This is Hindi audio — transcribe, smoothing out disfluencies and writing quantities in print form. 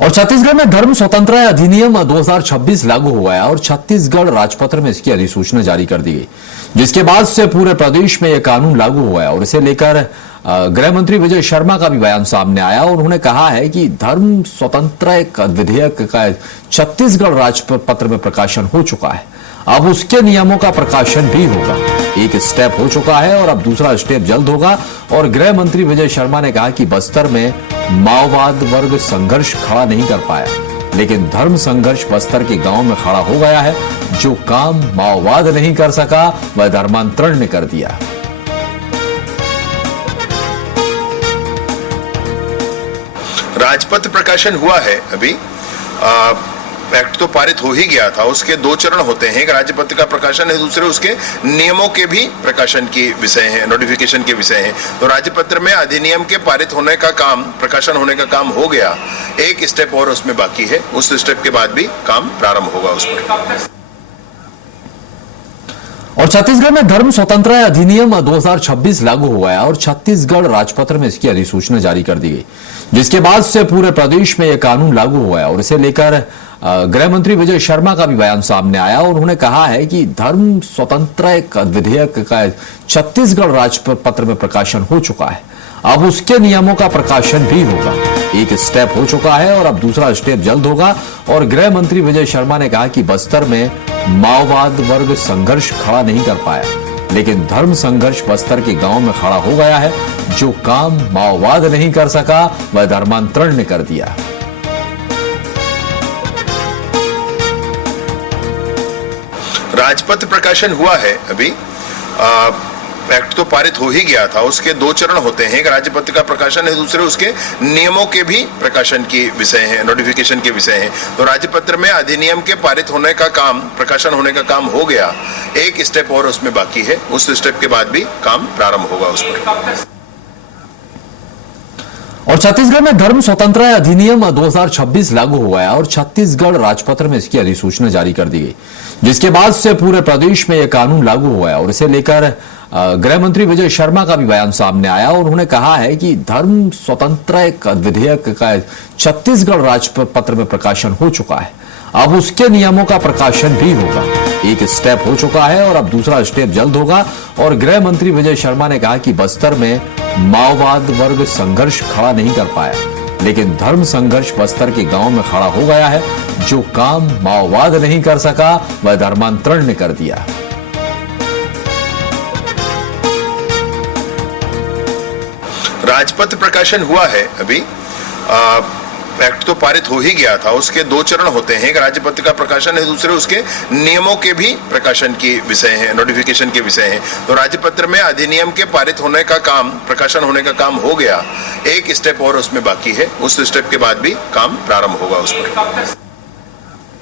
और छत्तीसगढ़ में धर्म स्वतंत्रता अधिनियम 2026 लागू हुआ है और छत्तीसगढ़ राजपत्र में इसकी अधिसूचना जारी कर दी गई, जिसके बाद से पूरे प्रदेश में यह कानून लागू हुआ है। और इसे लेकर गृह मंत्री विजय शर्मा का भी बयान सामने आया और उन्होंने कहा है कि धर्म स्वतंत्रता विधेयक का छत्तीसगढ़ राजपत्र में प्रकाशन हो चुका है, अब उसके नियमों का प्रकाशन भी होगा। एक स्टेप हो चुका है और अब दूसरा स्टेप जल्द होगा। और गृह मंत्री विजय शर्मा ने कहा कि बस्तर में माओवाद वर्ग संघर्ष खड़ा नहीं कर पाया, लेकिन धर्म संघर्ष बस्तर के गांव में खड़ा हो गया है। जो काम माओवाद नहीं कर सका वह धर्मांतरण ने कर दिया। राजपत्र प्रकाशन हुआ है अभी। एक्ट तो पारित हो ही गया था। उसके दो चरण होते हैं, एक राजपत्र का प्रकाशन है, दूसरे उसके नियमों के भी प्रकाशन के विषय हैं, नोटिफिकेशन के विषय हैं। तो राजपत्र में अधिनियम के पारित होने का काम, प्रकाशन होने का काम हो गया। एक स्टेप और उसमें बाकी है, उस स्टेप के बाद भी काम प्रारंभ होगा उस पर। और छत्तीसगढ़ में धर्म स्वतंत्रता अधिनियम 2026 लागू हुआ है और छत्तीसगढ़ राजपत्र में इसकी अधिसूचना जारी कर दी गई, जिसके बाद से पूरे प्रदेश में यह कानून लागू हुआ है। और इसे लेकर गृह मंत्री विजय शर्मा का भी बयान सामने आया और उन्होंने कहा है कि धर्म स्वतंत्रता विधेयक का छत्तीसगढ़ राजपत्र में प्रकाशन हो चुका है, अब उसके नियमों का प्रकाशन भी होगा। एक स्टेप हो चुका है और अब दूसरा स्टेप जल्द होगा। और गृह मंत्री विजय शर्मा ने कहा कि बस्तर में माओवाद वर्ग संघर्ष खड़ा नहीं कर पाया, लेकिन धर्म संघर्ष बस्तर के गांव में खड़ा हो गया है। जो काम माओवाद नहीं कर सका वह धर्मांतरण ने कर दिया। राजपत्र प्रकाशन हुआ है अभी। एक्ट तो पारित हो ही गया था। उसके दो चरण होते हैं, एक राजपत्र का प्रकाशन है, दूसरे उसके नियमों के भी प्रकाशन के विषय हैं, नोटिफिकेशन के विषय हैं। तो राजपत्र में अधिनियम के पारित होने का काम, प्रकाशन होने का काम हो गया। एक स्टेप और उसमें बाकी है, उस स्टेप के बाद भी काम प्रारंभ होगा उस पर। और छत्तीसगढ़ में धर्म स्वतंत्रता अधिनियम 2026 लागू हुआ है और छत्तीसगढ़ राजपत्र में इसकी अधिसूचना जारी कर दी गई, जिसके बाद से पूरे प्रदेश में यह कानून लागू हुआ है। और इसे लेकर गृह मंत्री विजय शर्मा का भी बयान सामने आया और उन्होंने कहा है कि धर्म स्वतंत्रता विधेयक का छत्तीसगढ़ राजपत्र में प्रकाशन हो चुका है, अब उसके नियमों का प्रकाशन भी होगा। एक स्टेप हो चुका है और अब दूसरा स्टेप जल्द होगा। और गृह मंत्री विजय शर्मा ने कहा कि बस्तर में माओवाद वर्ग संघर्ष खड़ा नहीं कर पाया, लेकिन धर्म संघर्ष बस्तर के गांव में खड़ा हो गया है। जो काम माओवाद नहीं कर सका वह धर्मांतरण ने कर दिया। राजपत्र प्रकाशन हुआ है अभी। एक्ट तो पारित हो ही गया था। उसके दो चरण होते हैं, एक राजपत्र का प्रकाशन है, दूसरे उसके नियमों के भी प्रकाशन के विषय हैं, नोटिफिकेशन के विषय हैं। तो राजपत्र में अधिनियम के पारित होने का काम, प्रकाशन होने का काम हो गया। एक स्टेप और उसमें बाकी है, उस स्टेप के बाद भी काम प्रारंभ होगा उस पर।